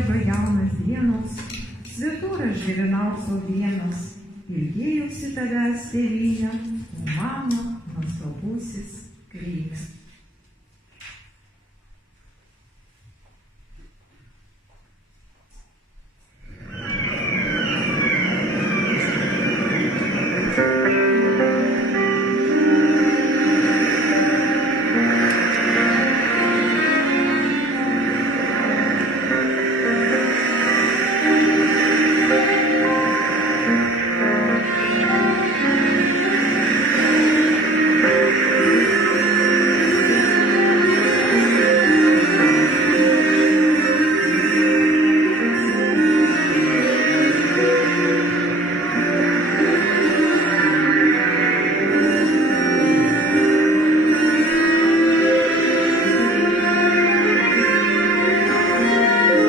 bėga jaunas dienos, sveturas žyvinauso vienas, ilgėjusi tavęs tėvynę, o mano nuostabusis Kryme.